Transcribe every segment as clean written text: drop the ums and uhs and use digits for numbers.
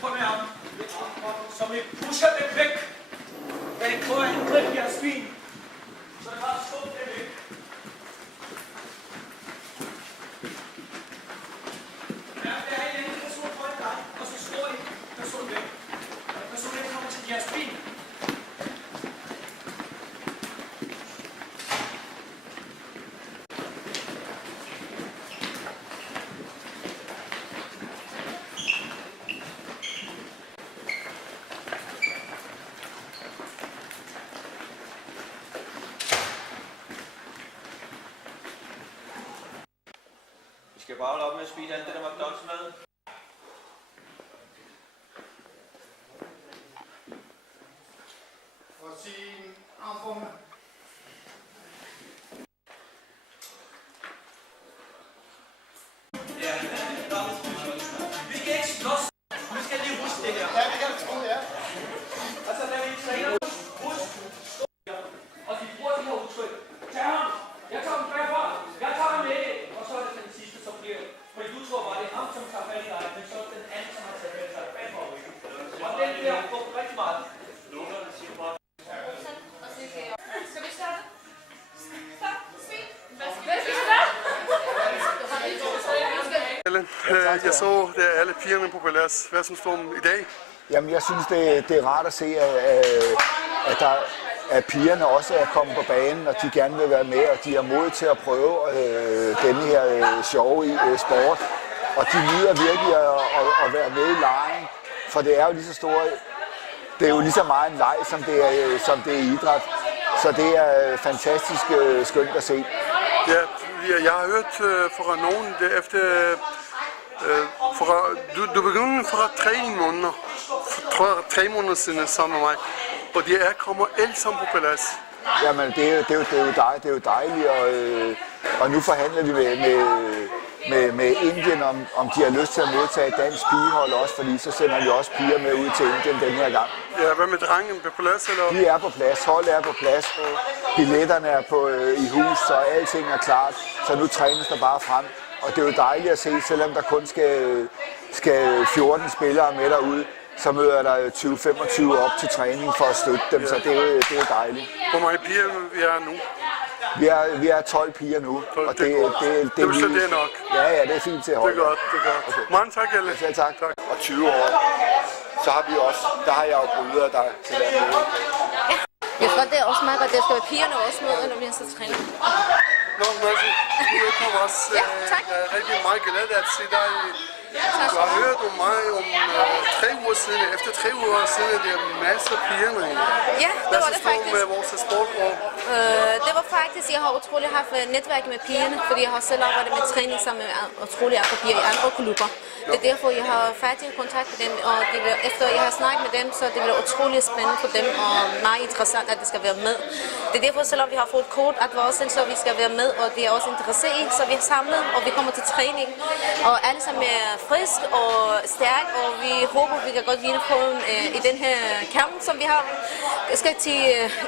på nærmen, som vi pusher dem væk. Da de prøver at angribe jeres svin, så er det bare skub dem væk. Ja, der er en anden person foran dig, og så slår I personen væk. Og personen væk kommer til jeres svin. Vi skal bare holde op med at spise alt det der McDonald's mad. Og sige armforme. Ja, vi skal ikke slås. Vi skal lige huske det her. Ja, det kan du tro, ja. Altså, når vi træner, husk, og de bruger de her udtryk. Tag ham. Jeg tager ham bagfra. Jeg tager ham med. Og så er det den sidste, som bliver. Fordi du tror bare, det er ham, som tager fat i dig, men så er det den anden, som har taget fat i dig bagfra. Og den der får rigtig meget. Lungerne siger bare. Skal vi starte? Stop. Svin. Hvad skal vi starte? Jeg så alle pigerne på Palads. Hvad synes du om i dag? Jamen, jeg synes, det er rart at se, at pigerne også er kommet på banen, og de gerne vil være med, og de har mod til at prøve denne her sjove sport. Og de nyder virkelig at være med i legen, for det er jo lige så stort. Det er jo lige så meget en leg, som det er idræt. Så det er fantastisk skønt at se. Ja, jeg har hørt fra nogen, efter du begyndte for 3 måneder, tror jeg 3 måneder siden sammen med mig, og de kommer alle sammen på Palads. Jamen, det er jo dejligt, og nu forhandler vi med Indien, om de har lyst til at modtage et dansk pigehold også, fordi så sender vi også piger med ud til Indien den her gang. Ja, hvad med drengen på plads? Eller? De er på plads, holdet er på plads, billetterne er i hus, så alting er klart, så nu trænes der bare frem. Og det er jo dejligt at se, selvom der kun skal 14 spillere med derude, så møder der 20-25 op til træning for at støtte dem, så det er jo dejligt. Hvor mange piger vi er nu? Vi er 12 piger nu, og det er nok. Ja, det er fint til at holde. Det er godt, det er godt. Okay. Mange tak, Elle. Selv tak. Og 20 år, så har vi også, der har jeg jo brydere, der til at være med. Ja, jeg tror, det er også meget godt, det skal være pigerne også med, når vi er så træner. Nå, Mercy, du kommer også. Ja, tak. Jeg er rigtig meget glad at se dig. Du har hørt om mig om 3 uger siden. Efter 3 uger siden er der masser af pigerne. Ja, det var det faktisk. Hvad med vores sportgruppe? Det var faktisk, jeg har utrolig haft netværk med pigerne, fordi jeg har selv arbejdet med træning sammen med utrolig andre piger i andre klubber. Det er derfor, jeg har færdig kontakt med dem, og efter jeg har snakket med dem, så det bliver utrolig spændende for dem, og meget interessant, at det skal være med. Det er derfor, selvom vi har fået kort, at vores så vi skal være med, og det er også interesseret i, så vi er samlet, og vi kommer til træning, og alle sammen er frisk og stærk, og vi håber, vi kan godt vinde på i den her kamp, som vi har. Jeg skal til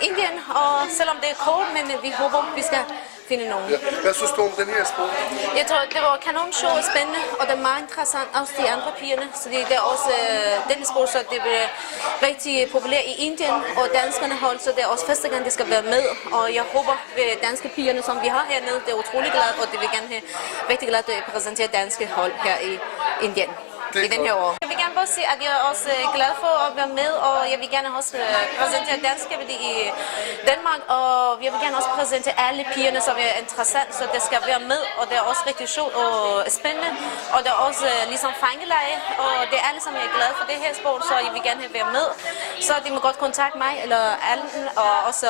Indien, og selvom det er kort, men vi håber, vi skal finde nogen. Ja. Hvad synes du om den her sport? Jeg tror, det var kanon sjov og spændende, og det er meget interessant, også de andre pigerne. Så det er også denne sport, så det bliver rigtig populær i Indien, og danskerne hold, så det er også første gang, de skal være med. Og jeg håber, ved danske pigerne, som vi har hernede, det er utrolig glad, og det vil gerne have rigtig glad at præsentere danske hold her i Indien. I den her år. Jeg vil gerne bare sige, at jeg er også glad for at være med, og jeg vil gerne også præsentere danske i Danmark, og jeg vil gerne også præsentere alle pigerne, som er interessant, så det skal være med, og det er også rigtig sjovt og spændende, og det er også ligesom fangeleje, og det er alle, som er glade for det her sport, så jeg vil gerne være med, så de må godt kontakte mig, eller Alden, og også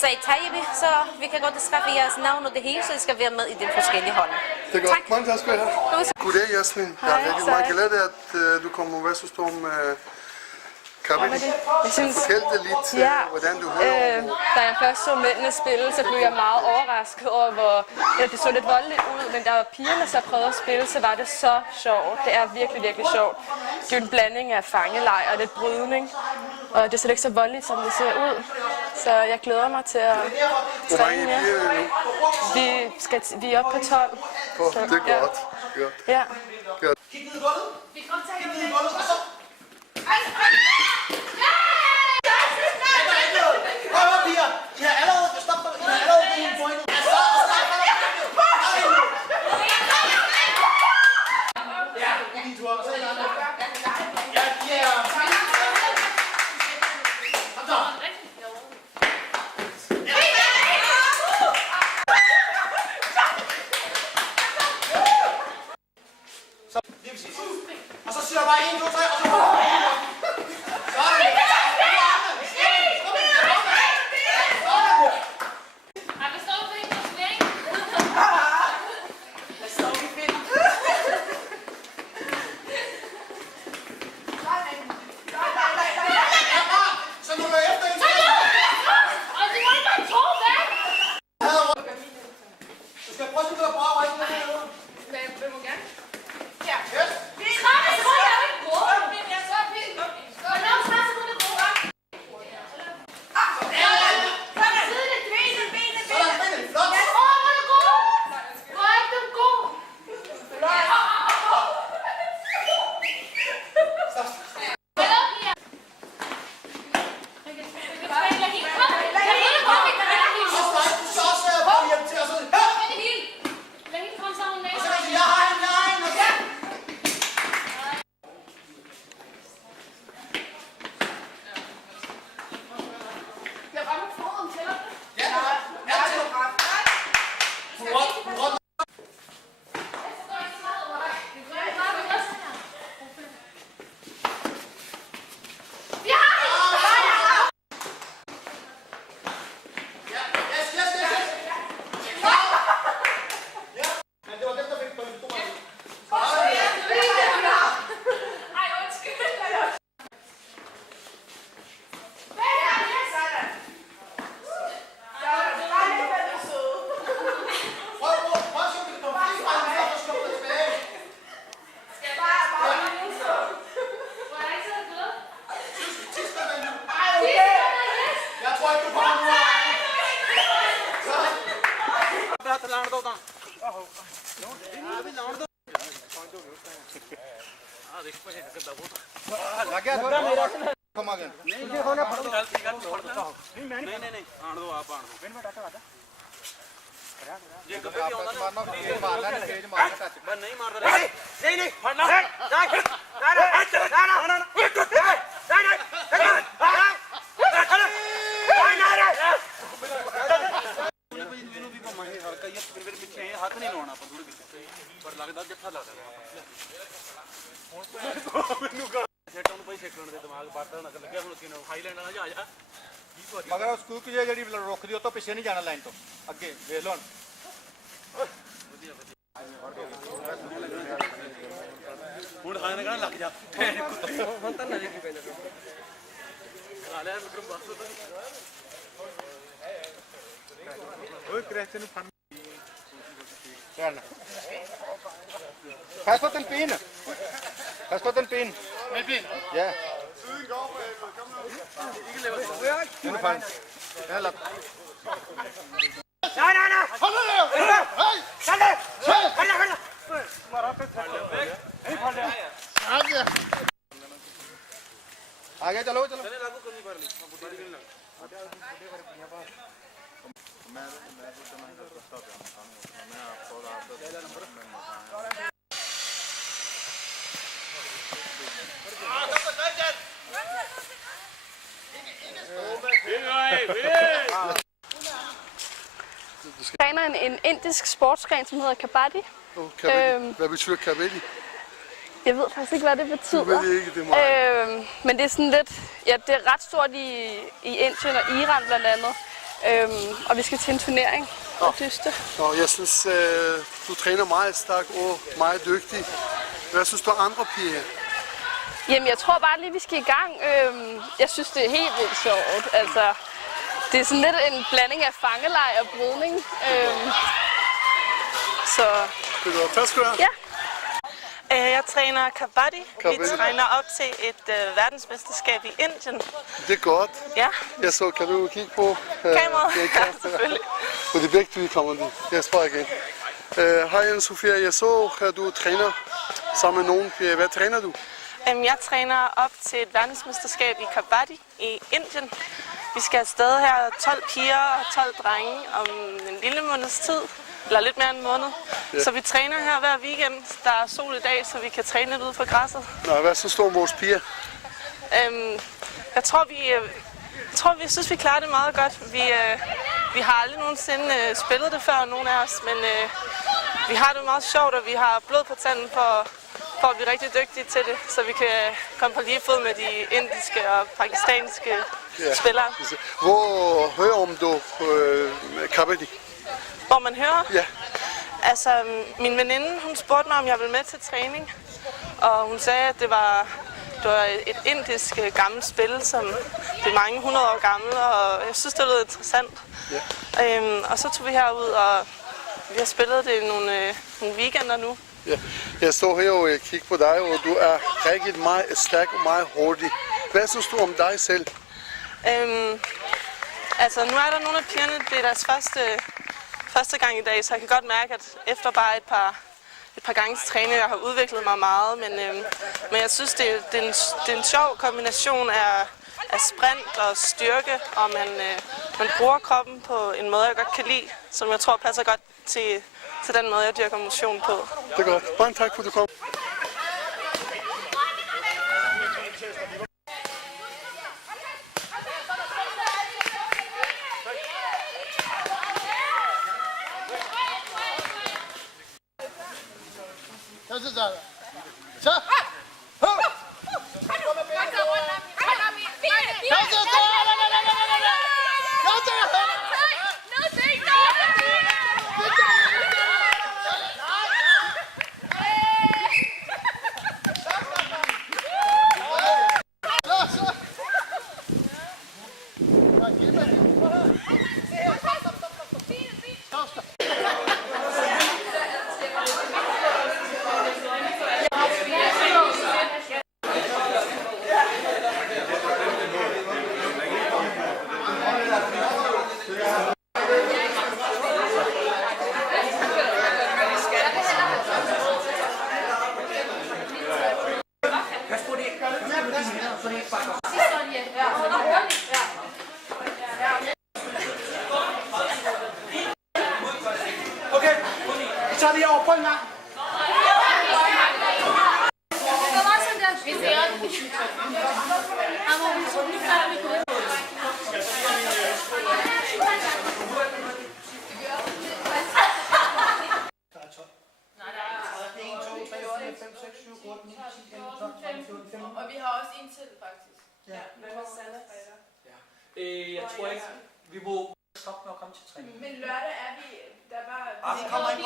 Said Tayebi, så vi kan godt skrive jeres navn og det hele, så I skal være med i de forskellige hold. Det er godt. Mange tak skal jeg have. Goddag, Jasmin. Jeg er rigtig meget glad, at du kommer. Hvad synes du om Kabin? Fortæl lidt, hvordan du hører. Da jeg først så mændene spille, så blev jeg meget overrasket over, hvor det så lidt voldeligt ud. Men da pigerne så prøvede at spille, så var det så sjovt. Det er virkelig, virkelig sjovt. Det er jo en blanding af fangelej og lidt brydning. Og det ser ikke så voldeligt, som det ser ud. Så jeg glæder mig til at træne mere. Hvor mange piger nu? Vi er oppe på 12. Det er godt. Ja. Kig ned i gulvet. Kig ned i gulvet. det er din tur. Så er det andre. Ja, de er... Kom så. Så, lige præcis. Og så siger du bare 1, 2, 3, og så får du 1. लग गया थोड़ा मेरा कम आ गया नहीं ये होना पड़ दो नहीं नहीं आण दो आप आण दो बिन में टाटा वादा ये कभी भी होना मारना तेज मारना टच बस नहीं मार रहा नहीं नहीं फड़ना जा हाथ नहीं लाना पर थोड़ी पर लगता जत्था लगता सेट ਉਹਨੂੰ ਪਈ ਸੇਕਣ ਦੇ ਦਿਮਾਗ ਬਾਟਾ ਨਾ ਲੱਗਿਆ ਹੁਣ ਕਿਨੂੰ ਹਾਈਲੈਂਡ ਵਾਲਾ ਜਾ ਜਾ ਮਗਰ ਉਹ ਸਕੂਕ ਜਿਹੜੀ ਰੁਕਦੀ ਉਹ ਤੋਂ ਪਿੱਛੇ ਨਹੀਂ ਜਾਣਾ ਲਾਈਨ ਤੋਂ ਅੱਗੇ ਵੇਖ ਲਓ ਵਧੀਆ ਹੁਣ ਖਾਣੇ ਕਹਣਾ ਲੱਗ ਜਾ ਹੁਣ ਤਾਂ ਨਾ ਜੀ ਕੀ ਪੈਣਾ ਲਾ ਲਿਆ ਵਿਕਰਮ ਬਸ ਓਏ ਕ੍ਰੈਸ਼ ਨੂੰ ਫੜ ਚੱਲ Kasper den Beine. Kasper den Beine. Med ben? Ja. Den er fein. Den er lap. Nej, nej, nej! Hold nu! Hey! Hold nu! Hold nu! Mara pe hold nu. Hold nu. आगे. आगे चलो चलो. चले लागू करनी पड़ ली. बुढ़ाड़ी के लग. मैं तो नहीं कर सकता मैं आपको आपका number træner en indisk sportsgren, som hedder kabaddi. Hvad betyder kabaddi? Jeg ved faktisk ikke, hvad det betyder. Du ved ikke, det må men det er sådan lidt, ja, det er ret stort i Indien og Iran blandt andet. Og vi skal til en turnering og dyste. Jeg synes, du træner meget stærkt og meget dygtig. Hvad synes du andre piger? Jamen, jeg tror bare lige, vi skal i gang. Jeg synes, det er helt vildt sjovt. Altså, det er sådan lidt en blanding af fangelej og brydning. Så... Det er godt. Tak skal du have. Ja. Jeg træner kabaddi. Vi træner op til et verdensmesterskab i Indien. Det er godt. Ja. Jeg så, kan du kigge på kameraet? Ja, selvfølgelig. På de begge du kommer lige. Jeg spørger igen. Hej Anne-Sophia, jeg så, at du træner sammen med nogen. Hvad træner du? Jeg træner op til et verdensmesterskab i kabaddi i Indien. Vi skal afsted her 12 piger og 12 drenge om en lille måneds tid. eller lidt mere end en måned. Så vi træner her hver weekend. Der er sol i dag, så vi kan træne lidt ude på græsset. Nå, hvad så står vores piger? Jeg tror, vi synes, vi klarer det meget godt. Vi har aldrig nogensinde spillet det før, nogen af os, men vi har det meget sjovt, og vi har blod på tanden for at blive rigtig dygtige til det, så vi kan komme på lige fod med de indiske og pakistanske spillere. Hvor hører om du kabaddi? Hvor man hører? Ja. Altså, min veninde, hun spurgte mig, om jeg ville med til træning, og hun sagde, at det var et indisk gammelt spil, som det er mange 100 år gammel, og jeg synes, det lød interessant. Ja. Og så tog vi herud, og vi har spillet det i nogle weekender nu. Ja. Jeg står her og kigger på dig, og du er rigtig meget stærk og meget hurtig. Hvad synes du om dig selv? Altså, nu er der nogle af pigerne, det er deres første gang i dag, så jeg kan godt mærke, at efter bare et par ganges træning, jeg har udviklet mig meget, men jeg synes, det er en sjov kombination af sprint og styrke, og man bruger kroppen på en måde, jeg godt kan lide, som jeg tror passer godt til den måde, jeg dyrker motion på. Det er godt. Mange tak, for du kom. Okay, vi tager lige over på en gang. Og vi har også en til, faktisk. Ja, men også Sandra fredag. Jeg tror ikke, vi må stoppe med at komme til træning. Men lørdag er vi, der var... Vi kommer ikke.